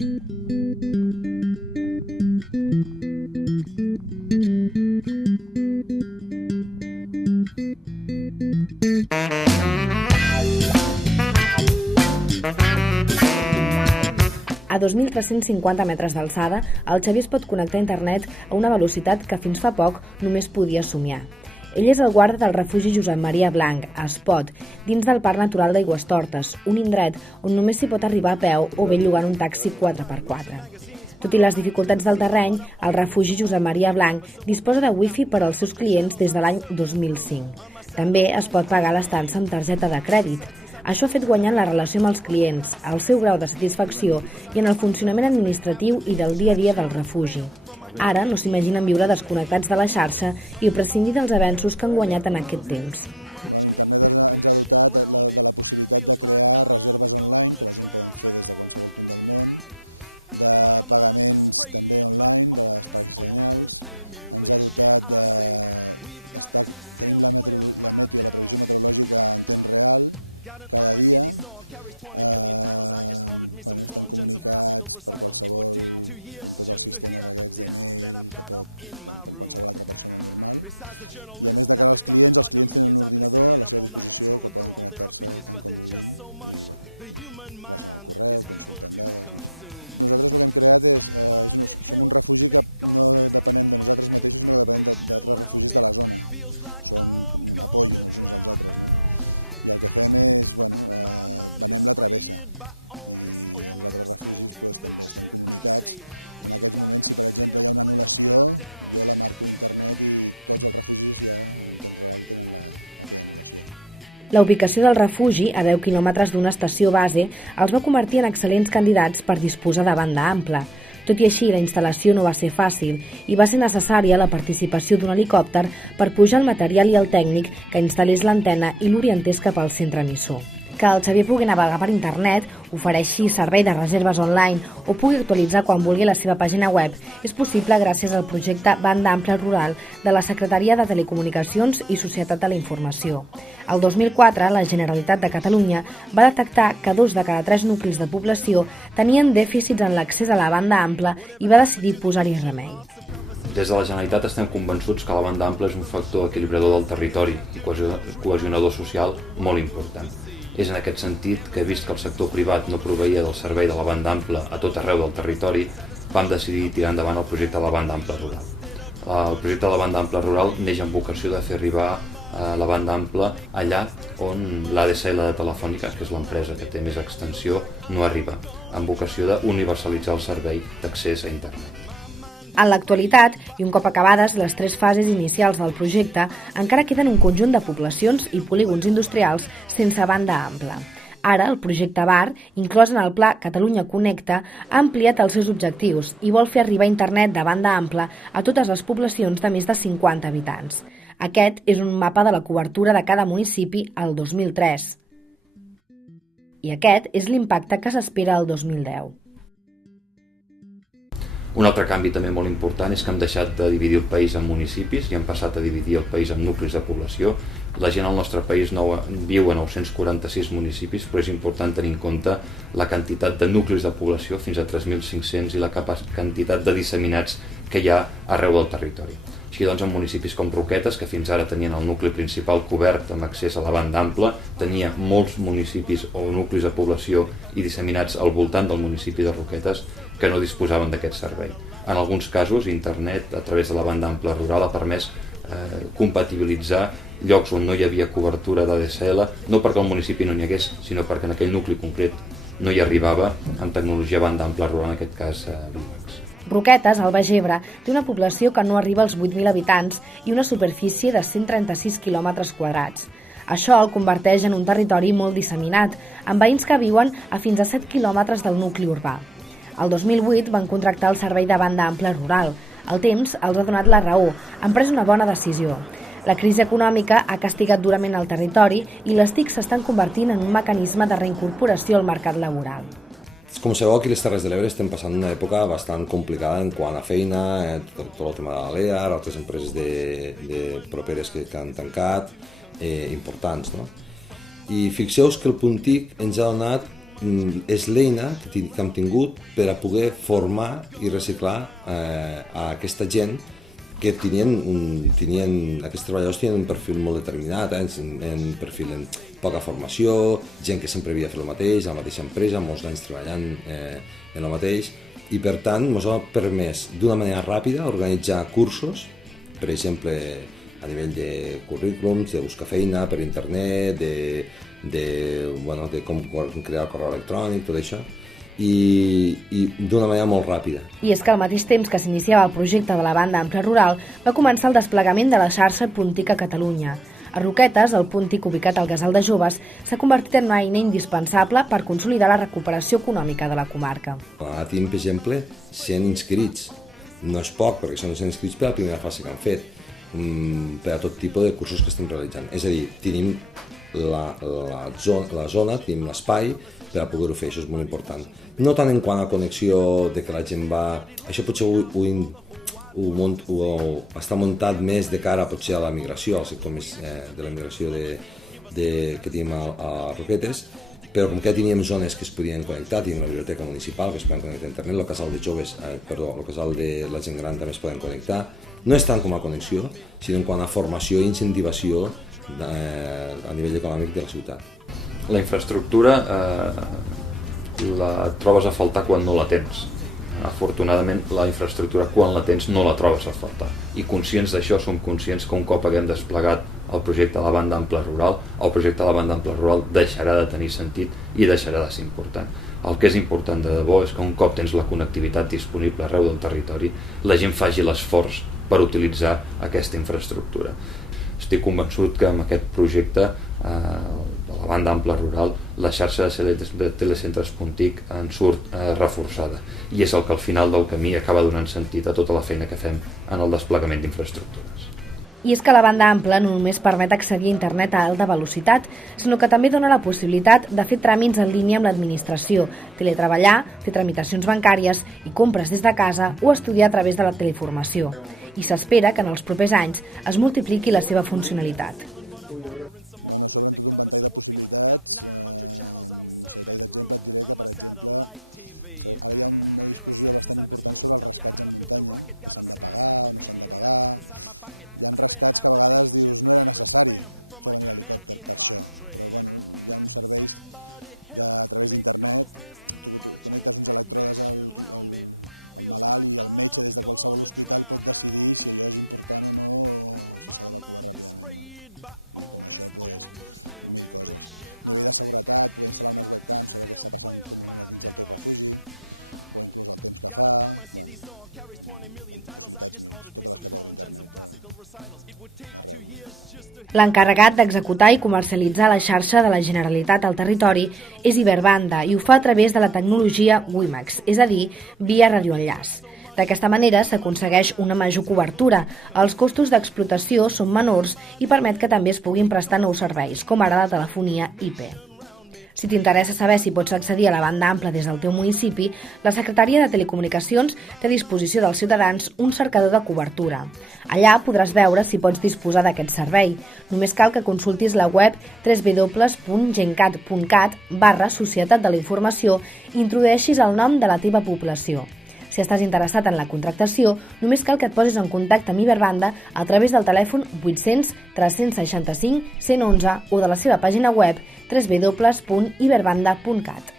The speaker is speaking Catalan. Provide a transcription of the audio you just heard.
A 2.350 metres d'alçada, el Xavier es pot connectar a internet a una velocitat que fins fa poc només podia somiar. Ell és el guarda del refugi Josep Maria Blanc, a Espot, dins del Parc Natural d'Aigüestortes, un indret on només s'hi pot arribar a peu o bé llogant un taxi 4x4. Tot i les dificultats del terreny, el refugi Josep Maria Blanc disposa de wifi per als seus clients des de l'any 2005. També es pot pagar l'estança amb targeta de crèdit. Això ha fet guanyar la relació amb els clients, el seu grau de satisfacció i en el funcionament administratiu i del dia a dia del refugi. Ara no s'imaginen viure desconnectats de la xarxa i prescindir dels avenços que han guanyat en aquest temps. Internet ens ha dotat de la possibilitat de crear reserves online, que la gent poden fer des de qualsevol punt del món, de pagaments també online, de les pagues senyals. Ens ha dotat de... Tenim la meteo, la previsió meteorològica en temps real, cada dia. Estem comunicats per qualsevol, amb tots els sistemes aquests d'email, com qualsevol altra persona normal. I a més de cara als clients tenen un ordinador a la seva disposició que poden connectar-se tant com vulguin i baixen el correu, consulten dades. Nosaltres el que hem creat som un refugi que no depenem de nosaltres mateixos, sinó que depenem d'altres refugis de la zona. Som apoyo els uns als altres, no? I el que fem és, venem la travessa i els altres refugis també estem comunicats. En aquests moments, si per exemple hi ha una anul·lació, jo la marco a internet i tots els refugis ja en temps real tenen aquella anul·lació. La ubicació del refugi, a 10 quilòmetres d'una estació base, els va convertir en excel·lents candidats per disposar de banda ampla. Tot i així, la instal·lació no va ser fàcil i va ser necessària la participació d'un helicòpter per pujar el material i el tècnic que instal·lés l'antena i l'orientés cap al centre emissor. Que el Xavier pugui navegar per internet, ofereixi servei de reserves online o pugui actualitzar quan vulgui la seva pàgina web és possible gràcies al projecte Banda Ampla Rural de la Secretaria de Telecomunicacions i Societat de la Informació. El 2004, la Generalitat de Catalunya va detectar que 2 de cada 3 nuclis de població tenien dèficits en l'accés a la banda ampla i va decidir posar-hi remei. Des de la Generalitat estem convençuts que la banda ampla és un factor equilibrador del territori i cohesionador social molt important. És en aquest sentit que, vist que el sector privat no proveïa del servei de la banda ampla a tot arreu del territori, vam decidir tirar endavant el projecte de la banda ampla rural. El projecte de la banda ampla rural neix amb vocació de fer arribar la banda ampla allà on l'ADSL de Telefònica, que és l'empresa que té més extensió, no arriba, amb vocació d'universalitzar el servei d'accés a internet. En l'actualitat, i un cop acabades les 3 fases inicials del projecte, encara queden un conjunt de poblacions i polígons industrials sense banda ampla. Ara, el projecte BAR, inclòs en el Pla Catalunya Connecta, ha ampliat els seus objectius i vol fer arribar internet de banda ampla a totes les poblacions de més de 50 habitants. Aquest és un mapa de la cobertura de cada municipi al 2003. I aquest és l'impacte que s'espera al 2010. Un altre canvi també molt important és que hem deixat de dividir el país en municipis i hem passat a dividir el país en nuclis de població. La gent al nostre país viu a 946 municipis, però és important tenir en compte la quantitat de nuclis de població, fins a 3.500, i la quantitat de disseminats que hi ha arreu del territori. Així doncs, en municipis com Roquetes, que fins ara tenien el nucli principal cobert amb accés a la banda ampla, tenia molts municipis o nuclis de població i disseminats al voltant del municipi de Roquetes que no disposaven d'aquest servei. En alguns casos, internet, a través de la banda ampla rural, ha permès compatibilitzar llocs on no hi havia cobertura d'ADSL, no perquè al municipi no n'hi hagués, sinó perquè en aquell nucli concret no hi arribava amb tecnologia banda ampla rural, en aquest cas WiMAX. Roquetes, al Baix Ebre, té una població que no arriba als 8.000 habitants i una superfície de 136 quilòmetres quadrats. Això el converteix en un territori molt disseminat, amb veïns que viuen a fins a 7 quilòmetres del nucli urbà. El 2008 van contractar el servei de banda ampla rural. El temps els ha donat la raó, han pres una bona decisió. La crisi econòmica ha castigat durament el territori i les TIC s'estan convertint en un mecanisme de reincorporació al mercat laboral. Com sabeu, aquí a les Terres de l'Ebre estem passant una època bastant complicada en quant a feina, tot el tema de la LEAR, altres empreses properes que han tancat, importants, no? I fixeu-vos que el punt TIC ens ha donat és l'eina que hem tingut per a poder formar i reciclar a aquesta gent que aquests treballadors tenien un perfil molt determinat, un perfil en poca formació, gent que sempre havia fet el mateix, a la mateixa empresa, molts anys treballant en el mateix, i per tant ens ha permès d'una manera ràpida organitzar cursos, per exemple, a nivell de currículums, de buscar feina per internet, de com crear el correu electrònic, tot això, i d'una manera molt ràpida. I és que al mateix temps que s'iniciava el projecte de la banda ampla rural, va començar el desplegament de la xarxa Puntic a Catalunya. A Roquetes, el Puntic ubicat al Casal de Joves, s'ha convertit en una eina indispensable per consolidar la recuperació econòmica de la comarca. Ara tenim, per exemple, 100 inscrits. No és poc, perquè són 100 inscrits per la primera fase que han fet, per a tot tipus de cursos que estem realitzant. És a dir, tenim la zona, tenim l'espai per a poder-ho fer, això és molt important. No tant en quant a connexió de que la gent va... Això potser està muntat més de cara potser a la migració, al sector més de la migració que tenim a Roquetes, però com que teníem zones que es podien connectar, tenim la biblioteca municipal que es poden connectar a internet, el casal de joves, el casal de la gent gran també es poden connectar. No és tant com a connexió, sinó en quant a formació i incentivació a nivell econòmic de la ciutat. La infraestructura la trobes a faltar quan no la tens. Afortunadament, la infraestructura, quan la tens, no la trobes a faltar. I conscients d'això, som conscients que un cop haguem desplegat el projecte de la banda ampla rural, el projecte de la banda ampla rural deixarà de tenir sentit i deixarà de ser important. El que és important de debò és que un cop tens la connectivitat disponible arreu del territori, la gent faci l'esforç per utilitzar aquesta infraestructura. Estic convençut que amb aquest projecte la banda ampla rural, la xarxa de telecentres Puntic en surt reforçada i és el que al final del camí acaba donant sentit a tota la feina que fem en el desplegament d'infraestructures. I és que la banda ampla no només permet accedir a internet a alta velocitat, sinó que també dona la possibilitat de fer tràmits en línia amb l'administració, teletreballar, fer tramitacions bancàries i compres des de casa o estudiar a través de la teleformació. I s'espera que en els propers anys es multipliqui la seva funcionalitat. Bueno, s'obren tot un ventall de possibilitats. No sé, tall d'exemple et diré que, per exemple, ara hi ha una discussió bastant important sobre els rescats en muntanya, que s'han de pagar o no s'han de pagar. Hi ha rescats que a vegades dius no era necessari fer venir l'helicòpter per això, però bueno, hi ha uns serveis a través d'internet, tu connectes uns electrodes al malalt i el metge des de qualsevol hospital pot decidir si allò és important o no o si s'ha d'evacuar ràpidament, no? I com això, doncs, mil coses. A nivell de seguretat, poder instal·lar unes webcams, saber què està passant tot moment dins del teu refugi, o inclús el temps que fa, bueno, possibilitats mil, totes les que t'obre internet arreu. L'encarregat d'executar i comercialitzar la xarxa de la Generalitat al territori és Iberbanda i ho fa a través de la tecnologia WiMAX, és a dir, via radioenllaç. D'aquesta manera s'aconsegueix una major cobertura, els costos d'explotació són menors i permet que també es puguin prestar nous serveis, com ara la telefonia IP. Si t'interessa saber si pots accedir a la banda ampla des del teu municipi, la Secretaria de Telecomunicacions té a disposició dels ciutadans un cercador de cobertura. Allà podràs veure si pots disposar d'aquest servei. Només cal que consultis la web www.gencat.cat/Societat de la Informació i introdueixis el nom de la teva població. Si estàs interessat en la contractació, només cal que et posis en contacte amb Iberbanda a través del telèfon 800 365 111 o de la seva pàgina web www.iberbanda.cat.